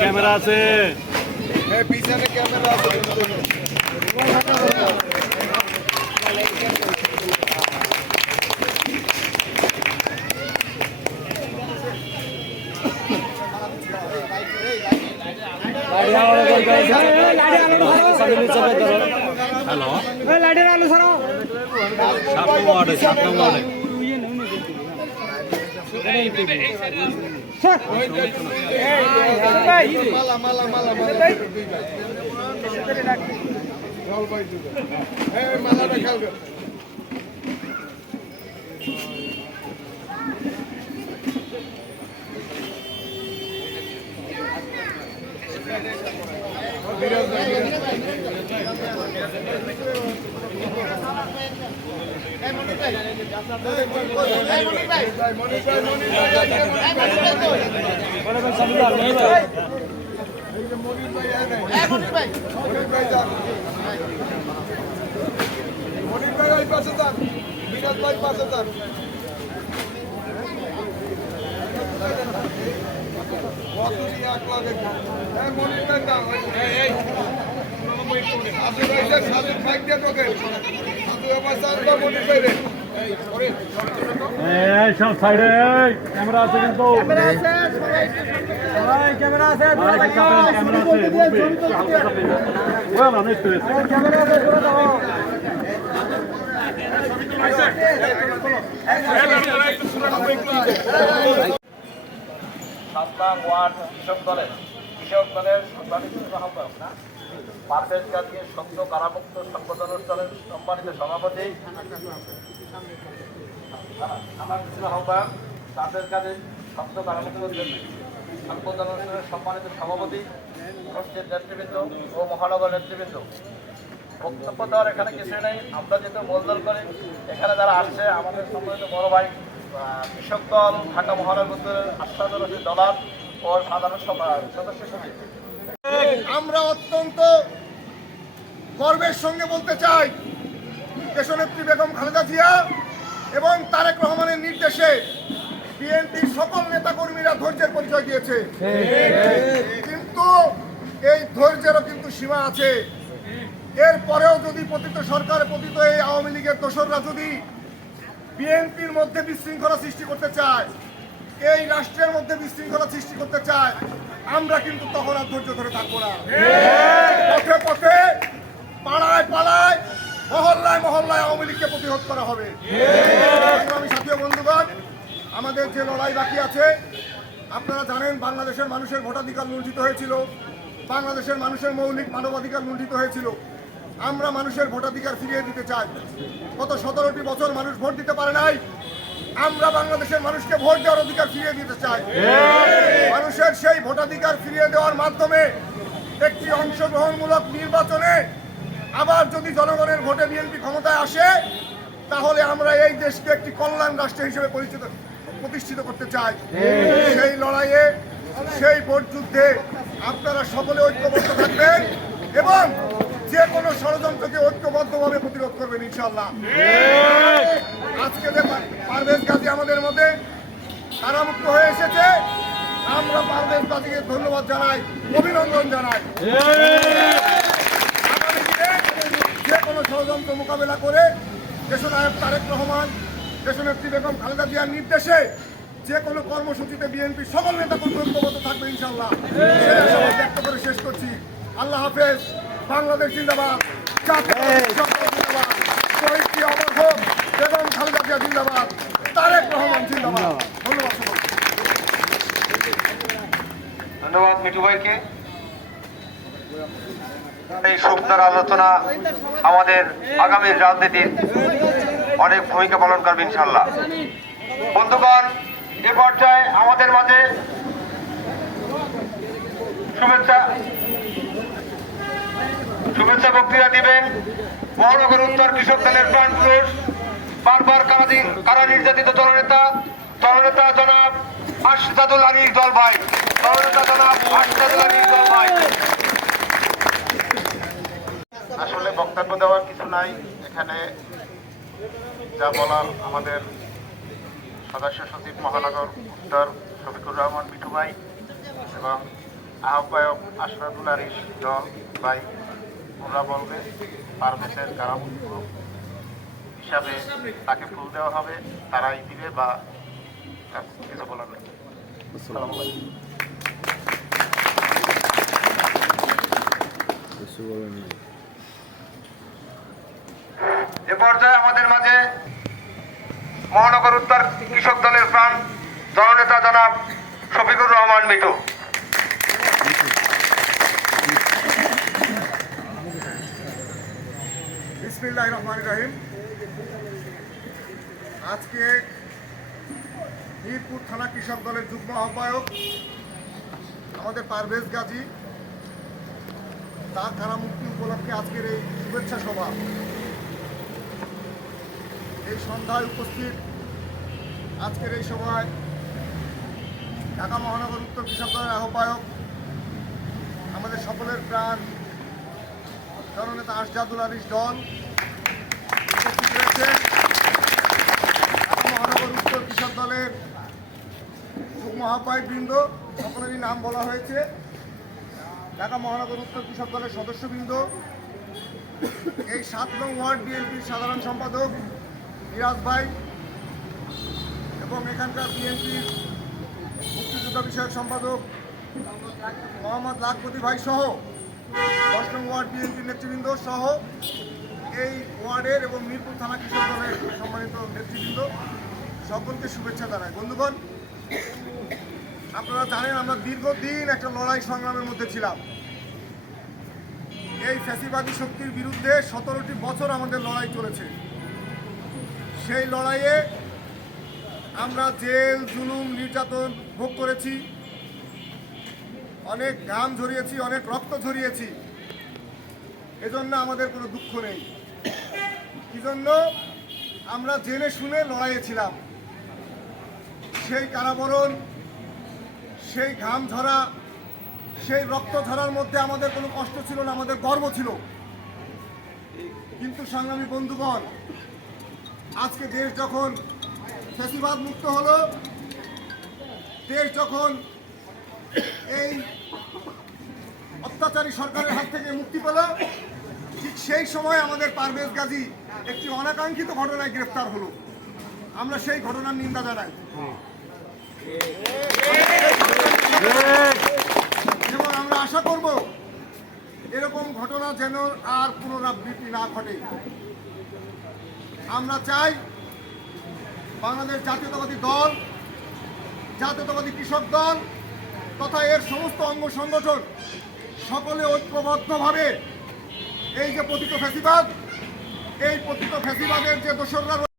Camera আছে, পিছনে camera আছে। হ্যালো, লাইটের আলো ছাড়ো। 7 নম্বর ওয়ার্ডে, 7 নম্বর ওয়ার্ডে। সব সাইডে ক্যামেরা আছে, কিন্তু ক্যামেরা আছে, পারভেজ গাজী সদ্য কারামুক্ত সংবাদ অনুষ্ঠানের সম্মানিত সভাপতি আহ্বায়ক, পারভেজ গাজী সদ্য কারামুক্ত সংবাদ অনুষ্ঠানের সম্মানিত সভাপতি, উপস্থিত নেতৃবৃন্দ ও মহানগর নেতৃবৃন্দ, বক্তব্য দেওয়ার এখানে কিছু নেই। আমরা যেহেতু মূলদল করি, এখানে যারা আসছে আমাদের সম্মানিত বড় ভাই কৃষক দল ঢাকা মহানগর উত্তরের আশ্বাদন দলাল ও সাধারণ সদস্য সচিব। আমরা অত্যন্ত গর্বের সঙ্গে বলতে চাই, দেশনেত্রী বেগম খালেদা জিয়া এবং তারেক রহমানের নির্দেশে বিএনপির সকল নেতাকর্মীরা ধৈর্যের পরিচয় দিয়েছে, কিন্তু এই ধৈর্যেরও কিন্তু সীমা আছে। এরপরেও যদি পতিত সরকার, পতিত এই আওয়ামী লীগের দোসররা যদি বিএনপির মধ্যে বিশৃঙ্খলা সৃষ্টি করতে চায়, এই রাষ্ট্রের মধ্যে বিশৃঙ্খলা সৃষ্টি করতে চায়, আমরা কিন্তু তখন আর ধৈর্য ধরে থাকবো না। পথে পথে, পাড়ায় পাড়ায়, মহল্লায় মহল্লায় আওয়ামী লীগকে প্রতিহত করা হবে। আমি সাথী বন্ধুগণ, আমাদের যে লড়াই বাকি আছে, আপনারা জানেন বাংলাদেশের মানুষের ভোটাধিকার লুণ্ঠিত হয়েছিল, বাংলাদেশের মানুষের মৌলিক মানবাধিকার লুণ্ঠিত হয়েছিল। আমরা মানুষের ভোটাধিকার ফিরিয়ে দিতে চাই। গত 17টি বছর মানুষ ভোট দিতে পারে নাই, আমরা বাংলাদেশের মানুষকে ভোট দেওয়ার অধিকার ফিরিয়ে দিতে চাই। মানুষের সেই ভোটাধিকার ফিরিয়ে দেওয়ার মাধ্যমে একটি অংশগ্রহণমূলক নির্বাচনে আবার যদি জনগণের ভোটে বিএনপি ক্ষমতায় আসে, তাহলে আমরা এই দেশকে একটি কল্যাণ রাষ্ট্র হিসেবে প্রতিষ্ঠিত করতে চাই। সেই লড়াইয়ে, সেই ভোট যুদ্ধে আপনারা সকলে ঐক্যবদ্ধ থাকবেন এবং যে কোনো ষড়যন্ত্রকে ঐক্যবদ্ধভাবে প্রতিরোধ করবেন ইনশাআল্লাহ। আজকে যে পারভেজ গাজী আমাদের মধ্যে কারামুক্ত হয়ে এসেছে, আমরা পারভেজ গাজীকে ধন্যবাদ জানাই, অভিনন্দন জানাই। আগামী দিনে যে কোনো ষড়যন্ত্র মোকাবেলা করে দেশনায়ক তারেক রহমান, দেশনেত্রী বেগম খালেদা জিয়ার নির্দেশে যে কোনো কর্মসূচিতে বিএনপি সকল নেতা কর্মী ঐক্যবদ্ধ থাকবে ইনশাআল্লাহ। ব্যক্ত করে শেষ করছি। আল্লাহ হাফেজ। বাংলাদেশ জিন্দাবাদ, জিন্দাবাদ, শহীদ অমর হোক, বেগম খালেদা জিয়া জিন্দাবাদ, তারেক রহমান জিন্দাবাদ। ধন্যবাদ। ধন্যবাদ মিঠু ভাইকে। এই সুন্দর আলোচনা আমাদের আগামীর রাজনীতির অনেক ভূমিকা পালন করবে ইনশাল্লাহ। বন্ধুগণ, এ পর্যায়ে আমাদের মাঝে শুভেচ্ছা বক্তৃতা দিবেন মহানগর উত্তর কৃষক দলের ফ্রন্ট ফোর্স, বারবার কারা নির্যাতিত দলনেতা জনাব আশরাদুল আলীর দল ভাই, আসলে বক্তব্য দেওয়ার কিছু নাই। এখানে যা বলার আমাদের সদস্য সচিব মহানগর উত্তর শফিকুর রহমান মিঠু ভাই এবং আহ্বায়ক আশরাফুল আরিশ দল ভাই ওরা বলবে পারভেজের কারামুক্ত হিসাবে তাকে ফুল দেওয়া হবে, তারাই দিবে বা কিছু বলার নেই। আসসালামু আলাইকুম। এ পর্যায়ে আমাদের মাঝে মহানগর উত্তর কৃষক দলের প্রাণ জননেতা জনাব শফিকুর রহমান মিঠু। বিসমিল্লাহির রহমানির রহিম। আজকে মিরপুর থানা কৃষক দলের যুগ্ম আহ্বায়ক আমাদের পারভেজ গাজী তার কারামুক্তি উপলক্ষে আজকের এই শুভেচ্ছা সভা। এই সন্ধ্যায় উপস্থিত আজকের এই সভায় ঢাকা মহানগর উত্তর কৃষক দলের আহ্বায়ক আমাদের সকলের প্রাণ জননেতা আশরাফুল আরিশ দল উপস্থিত রয়েছেন। ঢাকা মহানগর উত্তর কৃষক দলের যুগ্ম আহ্বায়ক বৃন্দ, সকলেরই নাম বলা হয়েছে। ঢাকা মহানগর উত্তর কৃষক দলের সদস্যবৃন্দ, এই 7 নং ওয়ার্ড বিএনপির সাধারণ সম্পাদক মিরাজ ভাই এবং এখানকার বিএনপির মুক্তিযোদ্ধা বিষয়ক সম্পাদক মোহাম্মদ লাখপতি ভাই সহ 10 নং ওয়ার্ড বিএনপির নেতৃবৃন্দ সহ এই ওয়ার্ডের এবং মিরপুর থানা কৃষক দলের সম্মানিত নেতৃবৃন্দ, সকলকে শুভেচ্ছা জানাই। বন্ধুগণ, আপনারা জানেন আমরা দীর্ঘদিন একটা লড়াই সংগ্রামের মধ্যে ছিলাম। এই ফ্যাসিবাদী শক্তির বিরুদ্ধে 17টি বছর আমাদের লড়াই চলেছে। সেই লড়াইয়ে আমরা জেল, জুলুম, নির্যাতন ভোগ করেছি, অনেক ঘাম ঝরিয়েছি, অনেক রক্ত ঝরিয়েছি। এজন্য আমাদের কোনো দুঃখ নেই। কি জন্য? আমরা জেনে শুনে লড়াইয়ে ছিলাম। সেই কারাবরণ, সেই ঘাম ঝরা, সেই রক্ত ঝরার মধ্যে আমাদের কোনো কষ্ট ছিল না, আমাদের গর্ব ছিল। কিন্তু সংগ্রামী বন্ধুগণ, আজকে দেশ যখন ফ্যাসিবাদ মুক্ত হলো, দেশ যখন এই অত্যাচারী সরকারের হাত থেকে মুক্তি পেল, ঠিক সেই সময় আমাদের পারভেজ গাজী একটি অনাকাঙ্ক্ষিত ঘটনায় গ্রেফতার হলো। আমরা সেই ঘটনার নিন্দা জানাই এবং আমরা আশা করব এরকম ঘটনা যেন আর পুনরাবৃত্তি না ঘটে। আমরা চাই বাংলাদেশ জাতীয়তাবাদী দল, জাতীয়তাবাদী কৃষক দল তথা এর সমস্ত অঙ্গ সংগঠন সকলে ঐক্যবদ্ধভাবে এই যে পতিত ফ্যাসিবাদ, এই পতিত ফ্যাসিবাদের যে দোসররা